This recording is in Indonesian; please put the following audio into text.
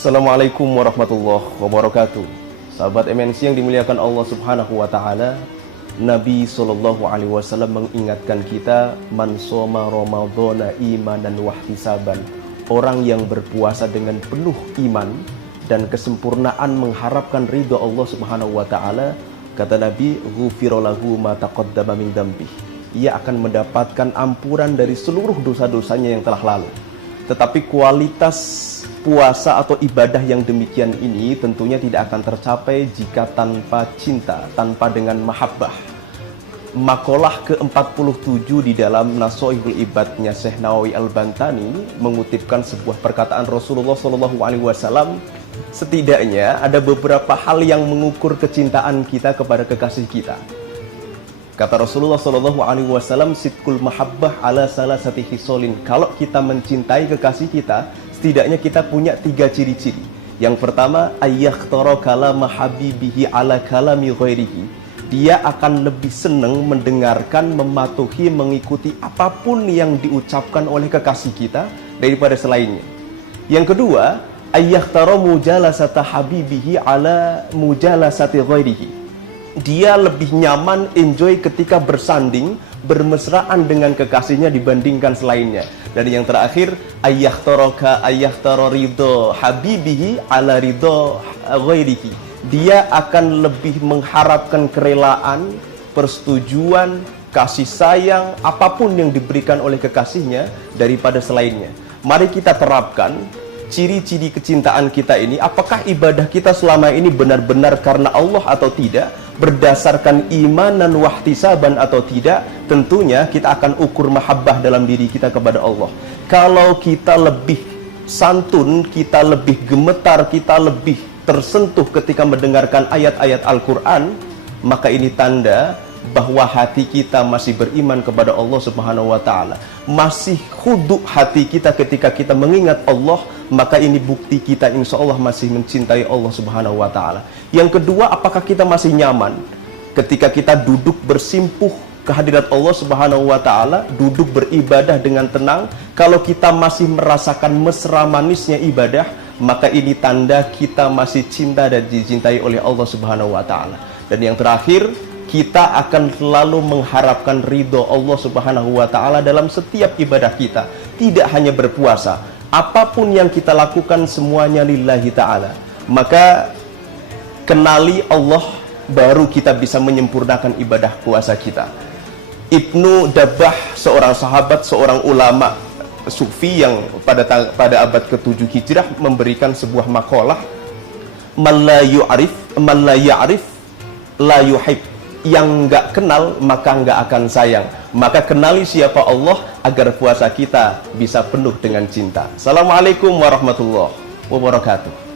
Assalamualaikum warahmatullahi wabarakatuh. Sahabat MNC yang dimuliakan Allah Subhanahu wa taala, Nabi sallallahu alaihi wasallam mengingatkan kita, man shoma ramadhana imanan wahtisaban. Orang yang berpuasa dengan penuh iman dan kesempurnaan mengharapkan ridha Allah Subhanahu wa taala, kata Nabi, ghufira lahu ma taqaddama min dzambi. Ia akan mendapatkan ampunan dari seluruh dosa-dosanya yang telah lalu. Tetapi kualitas puasa atau ibadah yang demikian ini tentunya tidak akan tercapai jika tanpa cinta, tanpa dengan mahabbah. Makalah ke-47 di dalam Nasha'ihul Ibadnya Syekh Nawawi Al-Bantani mengutipkan sebuah perkataan Rasulullah SAW. Setidaknya ada beberapa hal yang mengukur kecintaan kita kepada kekasih kita. Kata Rasulullah SAW, sidqul mahabbah ala salasati khisolin. Kalau kita mencintai kekasih kita, setidaknya kita punya 3 ciri-ciri. Yang pertama, ayyakhtara kalama habibihi ala kalami ghairihi. Dia akan lebih senang mendengarkan, mematuhi, mengikuti apapun yang diucapkan oleh kekasih kita daripada selainnya. Yang kedua, ayyakhtara mujalasata habibihi ala mujalasati ghairihi. Dia lebih nyaman, enjoy ketika bersanding, bermesraan dengan kekasihnya dibandingkan selainnya. Dan yang terakhir, ayyakhtara ridho habibihi ala ridho ghairihi. Dia akan lebih mengharapkan kerelaan, persetujuan, kasih sayang, apapun yang diberikan oleh kekasihnya daripada selainnya. Mari kita terapkan ciri-ciri kecintaan kita ini. Apakah ibadah kita selama ini benar-benar karena Allah atau tidak, berdasarkan imanan wahtisaban atau tidak. Tentunya kita akan ukur mahabbah dalam diri kita kepada Allah. Kalau kita lebih santun, kita lebih gemetar, kita lebih tersentuh ketika mendengarkan ayat-ayat Al-Quran, maka ini tanda bahwa hati kita masih beriman kepada Allah Subhanahu wa taala. Masih khudu hati kita ketika kita mengingat Allah, maka ini bukti kita insya Allah masih mencintai Allah Subhanahu wa taala. Yang kedua, apakah kita masih nyaman ketika kita duduk bersimpuh kehadirat Allah Subhanahu wa taala, duduk beribadah dengan tenang? Kalau kita masih merasakan mesra manisnya ibadah, maka ini tanda kita masih cinta dan dicintai oleh Allah Subhanahu wa taala. Dan yang terakhir, kita akan selalu mengharapkan ridho Allah Subhanahu wa taala dalam setiap ibadah kita. Tidak hanya berpuasa, apapun yang kita lakukan semuanya lillahi ta'ala. Maka kenali Allah, baru kita bisa menyempurnakan ibadah puasa kita. Ibnu Dabbah, seorang sahabat, seorang ulama sufi yang pada abad ke-7 Hijrah memberikan sebuah makalah, man la ya'rif la yuhib. Yang nggak kenal maka nggak akan sayang. Maka kenali siapa Allah agar puasa kita bisa penuh dengan cinta. Assalamualaikum warahmatullahi wabarakatuh.